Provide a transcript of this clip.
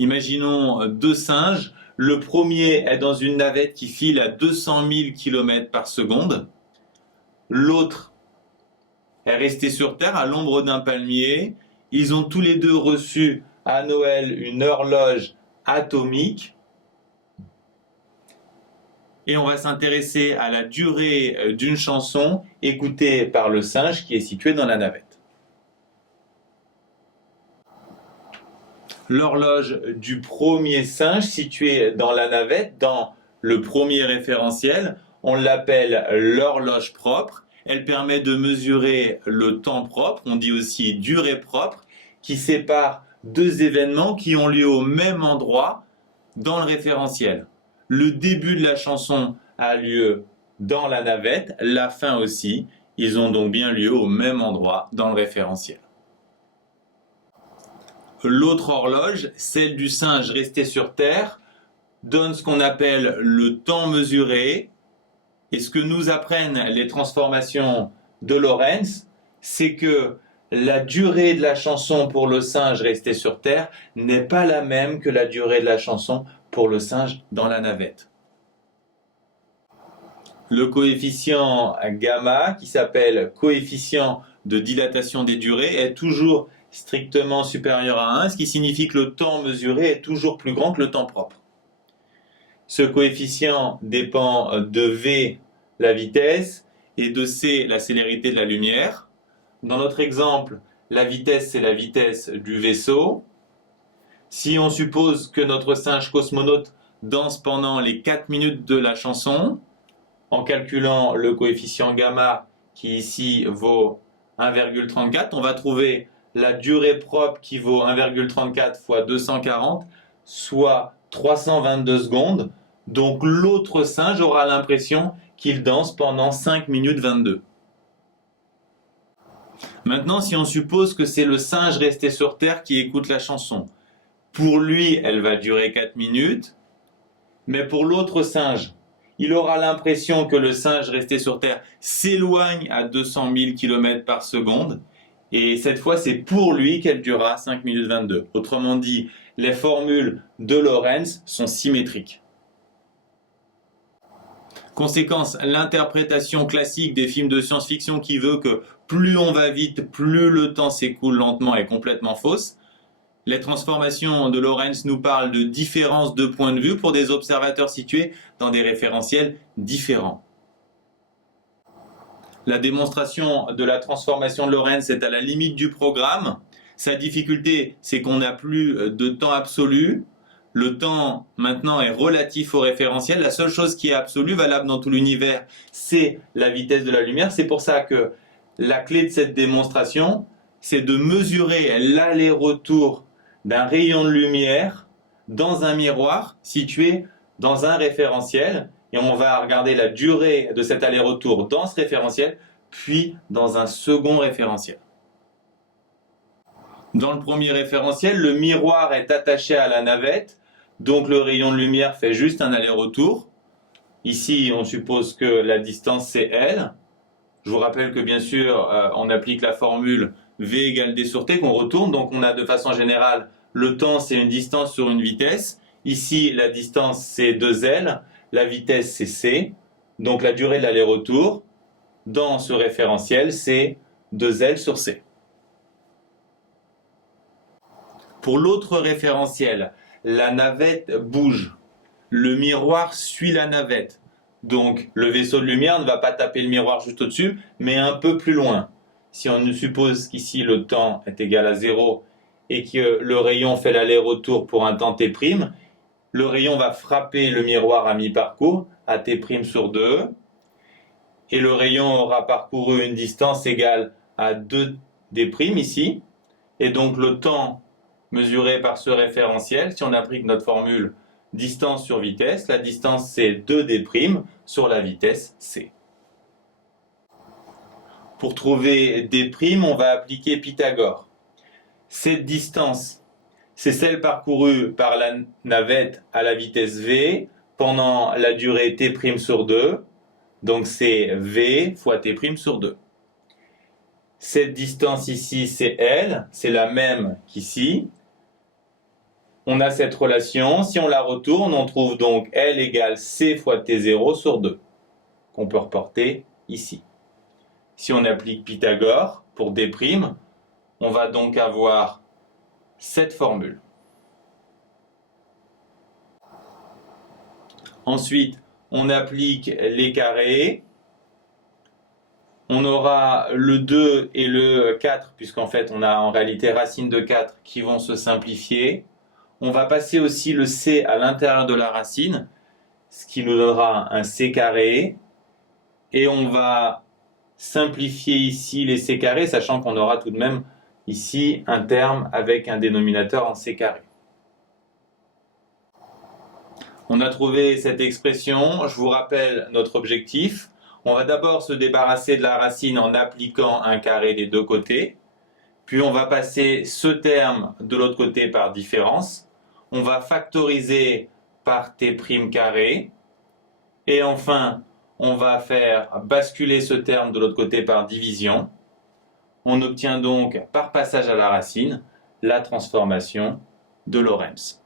Imaginons deux singes. Le premier est dans une navette qui file à 200 000 km par seconde. L'autre est resté sur Terre à l'ombre d'un palmier. Ils ont tous les deux reçu à Noël une horloge atomique. Et on va s'intéresser à la durée d'une chanson écoutée par le singe qui est situé dans la navette. L'horloge du premier singe situé dans la navette, dans le premier référentiel, on l'appelle l'horloge propre. Elle permet de mesurer le temps propre, on dit aussi durée propre, qui sépare deux événements qui ont lieu au même endroit dans le référentiel. Le début de la chanson a lieu dans la navette, la fin aussi. Ils ont donc bien lieu au même endroit dans le référentiel. L'autre horloge, celle du singe resté sur Terre, donne ce qu'on appelle le temps mesuré. Et ce que nous apprennent les transformations de Lorentz, c'est que la durée de la chanson pour le singe resté sur Terre n'est pas la même que la durée de la chanson pour le singe dans la navette. Le coefficient gamma, qui s'appelle coefficient de dilatation des durées, est toujours strictement supérieur à 1, ce qui signifie que le temps mesuré est toujours plus grand que le temps propre. Ce coefficient dépend de V, la vitesse, et de C, la célérité de la lumière. Dans notre exemple, la vitesse, c'est la vitesse du vaisseau. Si on suppose que notre singe cosmonaute danse pendant les 4 minutes de la chanson, en calculant le coefficient gamma qui ici vaut 1,34, on va trouver la durée propre qui vaut 1,34 fois 240, soit 322 secondes. Donc l'autre singe aura l'impression qu'il danse pendant 5 minutes 22. Maintenant, si on suppose que c'est le singe resté sur Terre qui écoute la chanson, pour lui, elle va durer 4 minutes, mais pour l'autre singe, il aura l'impression que le singe resté sur Terre s'éloigne à 200 000 km par seconde, et cette fois, c'est pour lui qu'elle durera 5 minutes 22. Autrement dit, les formules de Lorentz sont symétriques. Conséquence, l'interprétation classique des films de science-fiction qui veut que plus on va vite, plus le temps s'écoule lentement est complètement fausse. Les transformations de Lorentz nous parlent de différences de point de vue pour des observateurs situés dans des référentiels différents. La démonstration de la transformation de Lorentz est à la limite du programme. Sa difficulté, c'est qu'on n'a plus de temps absolu. Le temps, maintenant, est relatif au référentiel. La seule chose qui est absolue, valable dans tout l'univers, c'est la vitesse de la lumière. C'est pour ça que la clé de cette démonstration, c'est de mesurer l'aller-retour d'un rayon de lumière dans un miroir situé dans un référentiel. Et on va regarder la durée de cet aller-retour dans ce référentiel, puis dans un second référentiel. Dans le premier référentiel, le miroir est attaché à la navette, donc le rayon de lumière fait juste un aller-retour. Ici, on suppose que la distance c'est L. Je vous rappelle que bien sûr, on applique la formule V égale D sur T qu'on retourne, donc on a de façon générale, le temps c'est une distance sur une vitesse. Ici, la distance c'est 2L, la vitesse c'est C, donc la durée de l'aller-retour dans ce référentiel c'est 2L sur C. Pour l'autre référentiel, la navette bouge. Le miroir suit la navette. Donc le vaisseau de lumière ne va pas taper le miroir juste au-dessus, mais un peu plus loin. Si on suppose qu'ici le temps est égal à 0 et que le rayon fait l'aller-retour pour un temps t', le rayon va frapper le miroir à mi-parcours, à t' sur 2, et le rayon aura parcouru une distance égale à 2d' ici, et donc le temps mesuré par ce référentiel, si on applique notre formule distance sur vitesse, la distance c'est 2d' sur la vitesse c. Pour trouver d', on va appliquer Pythagore. Cette distance, c'est celle parcourue par la navette à la vitesse v pendant la durée t' sur 2, donc c'est v fois t' sur 2. Cette distance ici, c'est L, c'est la même qu'ici. on a cette relation. Si on la retourne, on trouve donc L égale C fois T0 sur 2, qu'on peut reporter ici. Si on applique Pythagore pour D', on va donc avoir cette formule. Ensuite, on applique les carrés. On aura le 2 et le 4, puisqu'en fait, on a en réalité racine de 4 qui vont se simplifier. On va passer aussi le C à l'intérieur de la racine, ce qui nous donnera un C carré. Et on va simplifier ici les C carrés, sachant qu'on aura tout de même ici un terme avec un dénominateur en C carré. On a trouvé cette expression. Je vous rappelle notre objectif. On va d'abord se débarrasser de la racine en appliquant un carré des deux côtés. Puis on va passer ce terme de l'autre côté par différence. On va factoriser par t' carré. Et enfin, on va faire basculer ce terme de l'autre côté par division. On obtient donc, par passage à la racine, la transformation de Lorentz.